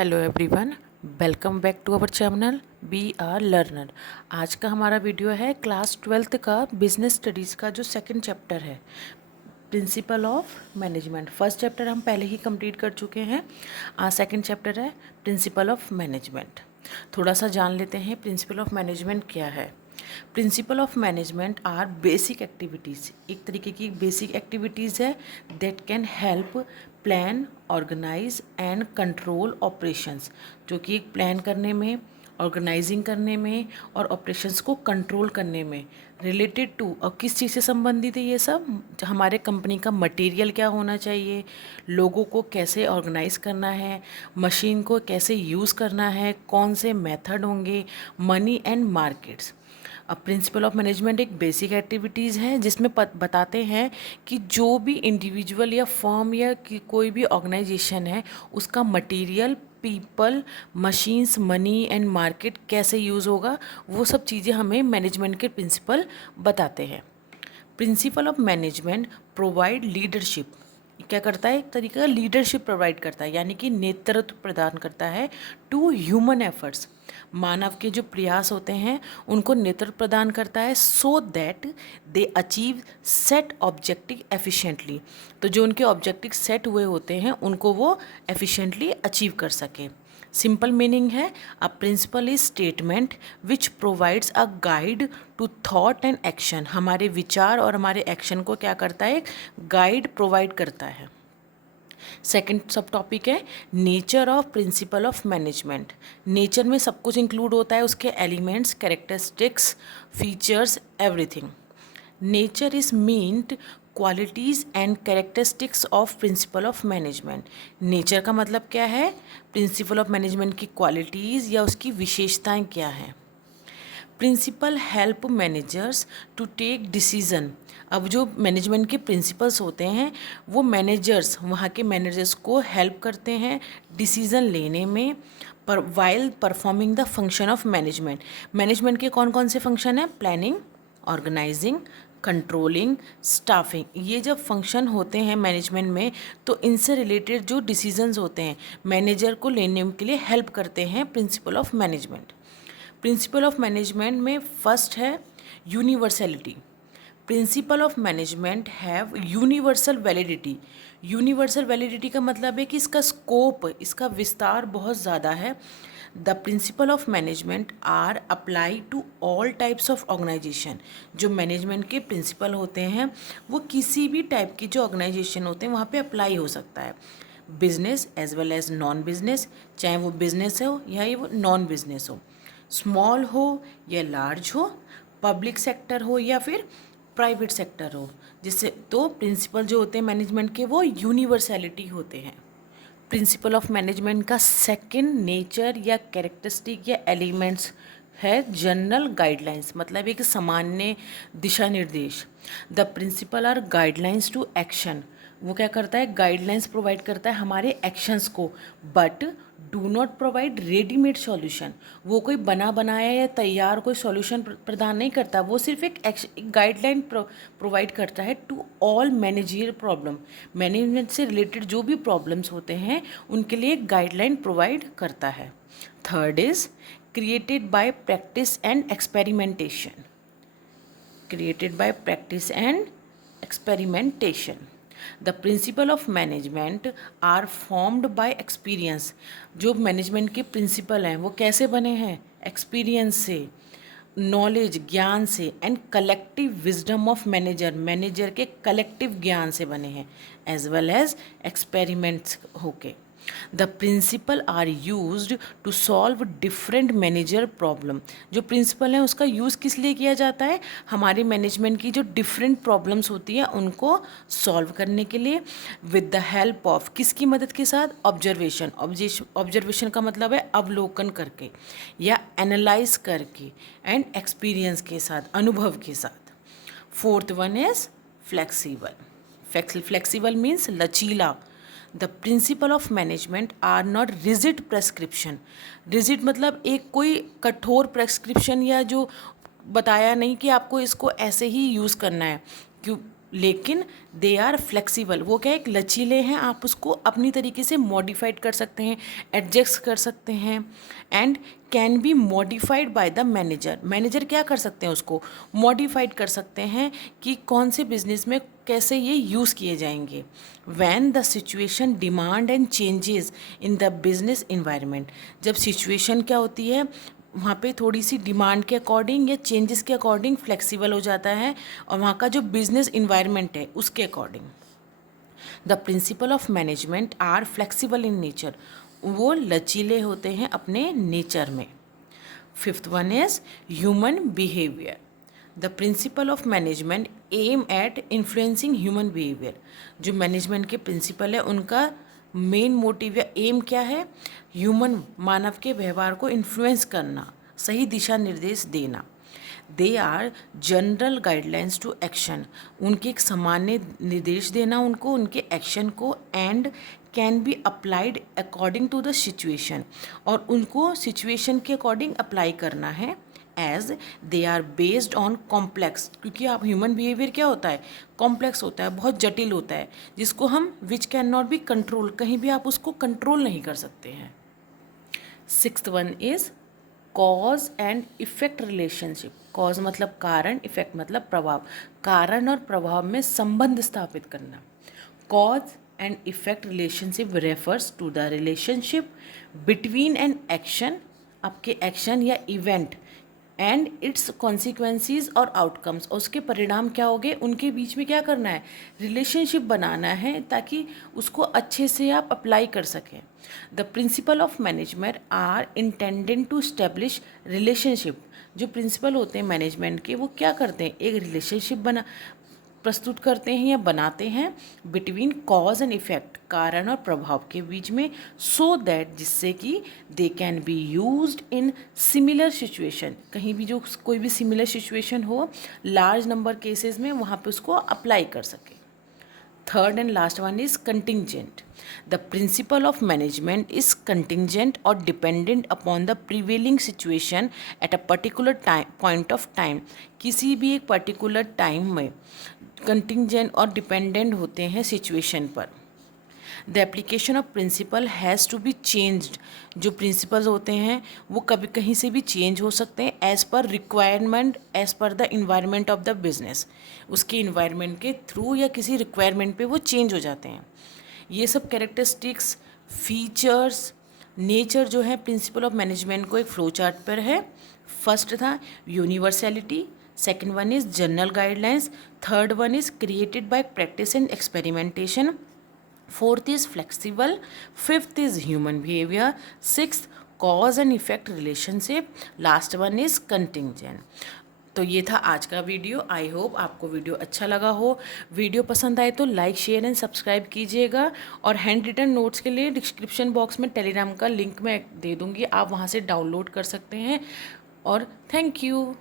Hello everyone, welcome back to our channel B R learner. आज का हमारा video है क्लास 12th का बिजनेस स्टडीज़ का जो सेकंड चैप्टर है, principle of management. First chapter हम पहले ही कंप्लीट कर चुके हैं। आज सेकंड चैप्टर है प्रिंसिपल ऑफ मैनेजमेंट। थोड़ा सा जान लेते हैं प्रिंसिपल ऑफ मैनेजमेंट क्या है। Principle of management are basic activities, एक तरीके की बेसिक एक्टिविटीज़ है that can help plan, organise and control operations, जो कि एक प्लान करने में, ऑर्गेनाइजिंग करने में और ऑपरेशंस को कंट्रोल करने में रिलेटेड टू। और किस चीज़ से संबंधित है ये सब? हमारे कंपनी का मटेरियल क्या होना चाहिए, लोगों को कैसे ऑर्गेनाइज करना है, मशीन को कैसे यूज़ करना है, कौन से मेथड होंगे, मनी एंड मार्केट्स। अब प्रिंसिपल ऑफ मैनेजमेंट एक बेसिक एक्टिविटीज़ है जिसमें बताते हैं कि जो भी इंडिविजुअल या फर्म या कोई भी ऑर्गेनाइजेशन है उसका material, people, machines, money and market कैसे यूज़ होगा, वो सब चीज़ें हमें मैनेजमेंट के प्रिंसिपल बताते हैं। Principle of management provide leadership, क्या करता है? एक तरीके का लीडरशिप प्रोवाइड करता है, यानी कि नेतृत्व प्रदान करता है टू ह्यूमन एफर्ट्स। मानव के जो प्रयास होते हैं उनको नेतृत्व प्रदान करता है so that they achieve set objective efficiently. तो जो उनके ऑब्जेक्टिव सेट हुए होते हैं उनको वो एफिशिएंटली अचीव कर सके। सिंपल मीनिंग है a principle is statement which provides a guide to thought and action. हमारे विचार और हमारे एक्शन को क्या करता है? एक गाइड प्रोवाइड करता है। सेकंड सब टॉपिक है nature of principle of management. Nature में सब कुछ इंक्लूड होता है, उसके elements, characteristics, features, everything. Nature is meant qualities and characteristics of principle of management. Nature का मतलब क्या है? प्रिंसिपल ऑफ मैनेजमेंट की क्वालिटीज़ या उसकी विशेषताएं क्या हैं। Principle help managers to take decision. अब जो मैनेजमेंट के प्रिंसिपल्स होते हैं वो मैनेजर्स, वहाँ के मैनेजर्स को हेल्प करते हैं डिसीज़न लेने में, पर while performing the function of management. Management के कौन कौन से फंक्शन हैं? Planning, organising, controlling, staffing. ये जब फंक्शन होते हैं मैनेजमेंट में तो इनसे रिलेटेड जो डिसीजंस होते हैं मैनेजर को लेने के लिए हेल्प करते हैं principle of management. Principal of management में फर्स्ट है universality. Principal of management have universal validity. Universal validity का मतलब है कि इसका स्कोप, इसका विस्तार बहुत ज़्यादा है। The principle of management are apply to all types of organisation. जो मैनेजमेंट के प्रिंसिपल होते हैं वो किसी भी टाइप की जो ऑर्गेनाइजेशन होते हैं वहाँ पे अप्लाई हो सकता है। Business as well as non business, चाहे वो बिजनेस हो या ये वो नॉन बिजनेस हो, स्मॉल हो या लार्ज हो, पब्लिक सेक्टर हो या फिर प्राइवेट सेक्टर हो। जिससे तो प्रिंसिपल जो होते हैं मैनेजमेंट के वो यूनिवर्सैलिटी होते हैं। प्रिंसिपल ऑफ मैनेजमेंट का सेकंड नेचर या कैरेक्टरिस्टिक या एलिमेंट्स है जनरल गाइडलाइंस, मतलब एक सामान्य दिशा निर्देश। The principle are guidelines to action. वो क्या करता है? गाइडलाइंस प्रोवाइड करता है हमारे एक्शंस को, but do not provide readymade solution. वो कोई बना बनाया या तैयार कोई सॉल्यूशन प्रदान नहीं करता, वो सिर्फ एक गाइडलाइन प्रोवाइड करता है to all managerial problem. Management से रिलेटेड जो भी प्रॉब्लम्स होते हैं उनके लिए एक गाइडलाइन प्रोवाइड करता है। Third is created by practice and experimentation. Created by practice and experimentation. The principle of management are formed by experience. जो मैनेजमेंट के प्रिंसिपल हैं वो कैसे बने हैं? एक्सपीरियंस से, नॉलेज, ज्ञान से, and collective wisdom of manager, manager के कलेक्टिव ज्ञान से बने हैं, एज वेल एज एक्सपेरिमेंट्स होके। The principle are used to solve different manager problem. जो प्रिंसिपल है उसका यूज़ किस लिए किया जाता है? हमारी मैनेजमेंट की जो डिफरेंट प्रॉब्लम्स होती है उनको सॉल्व करने के लिए, विद द हेल्प ऑफ, किसकी मदद के साथ? ऑब्जर्वेशन। ऑब्जर्वेशन का मतलब है अवलोकन करके या एनालाइज करके, एंड एक्सपीरियंस के साथ, अनुभव के साथ। Fourth one is flexible. Flexible means लचीला। The principle of management are not rigid prescription. Rigid मतलब एक कोई कठोर प्रेस्क्रिप्शन या जो बताया नहीं कि आपको इसको ऐसे ही यूज़ करना है। क्यों? लेकिन दे आर फ्लेक्सिबल, वो क्या एक लचीले हैं, आप उसको अपनी तरीके से मॉडिफाइड कर सकते हैं, एडजस्ट कर सकते हैं। And can be modified by the manager, manager क्या कर सकते हैं, उसको मॉडिफाइड कर सकते हैं कि कौन से बिजनेस में कैसे ये यूज़ किए जाएंगे। When the situation demand and changes in the business environment, जब सिचुएशन क्या होती है वहाँ पे थोड़ी सी डिमांड के अकॉर्डिंग या चेंजेस के अकॉर्डिंग फ्लेक्सिबल हो जाता है, और वहाँ का जो बिजनेस इन्वायरमेंट है उसके according. The principle of management are flexible in nature, वो लचीले होते हैं अपने नेचर में। Fifth one is human behaviour. The principle of management aim at influencing human behaviour, जो मैनेजमेंट के प्रिंसिपल है उनका मेन मोटिव या एम क्या है, ह्यूमन मानव के व्यवहार को इन्फ्लुएंस करना, सही दिशा निर्देश देना। They are general guidelines to action, उनके एक सामान्य निर्देश देना उनको, उनके एक्शन को। And can be applied according to the situation, और उनको सिचुएशन के अकॉर्डिंग अप्लाई करना है। As they are based on complex, क्योंकि आप ह्यूमन बिहेवियर क्या होता है, कॉम्प्लेक्स होता है, बहुत जटिल होता है, जिसको हम which can not be control, कहीं भी आप उसको कंट्रोल नहीं कर सकते हैं। Sixth one is cause and effect relationship. Cause मतलब कारण, इफेक्ट मतलब प्रभाव, कारण और प्रभाव में संबंध स्थापित करना। Cause and effect relationship refers to the relationship between an action, आपके एक्शन या इवेंट, एंड इट्स कॉन्सिक्वेंसीज और आउटकम्स, और उसके परिणाम क्या होंगे, उनके बीच में क्या करना है, रिलेशनशिप बनाना है, ताकि उसको अच्छे से आप अप्लाई कर सकें। The principle of management are intended to establish relationship, जो प्रिंसिपल होते हैं मैनेजमेंट के वो क्या करते हैं, एक रिलेशनशिप प्रस्तुत करते हैं या बनाते हैं बिटवीन कॉज एंड इफेक्ट, कारण और प्रभाव के बीच में, सो दैट जिससे कि they can be used in similar situation, कहीं भी जो कोई भी सिमिलर सिचुएशन हो लार्ज नंबर केसेस में वहाँ पे उसको अप्लाई कर सके। Third and last one is contingent. The principle of management is contingent और dependent upon the prevailing situation at a particular time point of time, किसी भी एक पर्टिकुलर टाइम में कंटिंजेंट और डिपेंडेंट होते हैं सिचुएशन पर। The application of principal has to be changed, जो प्रिंसिपल्स होते हैं वो कभी कहीं से भी चेंज हो सकते हैं as per requirement, as per the environment of the business, उसके इन्वायरमेंट के थ्रू या किसी रिक्वायरमेंट पे वो चेंज हो जाते हैं। ये सब कैरेक्टरिस्टिक्स, फीचर्स, नेचर जो है प्रिंसिपल ऑफ मैनेजमेंट को एक फ्लो चार्ट पर है। फर्स्ट था universality, second one is general guidelines, third one is created by practice and experimentation, fourth is flexible, fifth is human behaviour, sixth cause and effect relationship, last one is contingent. तो ये था आज का video. I hope आपको video अच्छा लगा हो। Video पसंद आए तो लाइक, शेयर एंड सब्सक्राइब कीजिएगा, और हैंड रिटन नोट्स के लिए डिस्क्रिप्शन बॉक्स में टेलीग्राम का लिंक मैं दे दूँगी, आप वहाँ से डाउनलोड कर सकते हैं। और थैंक यू।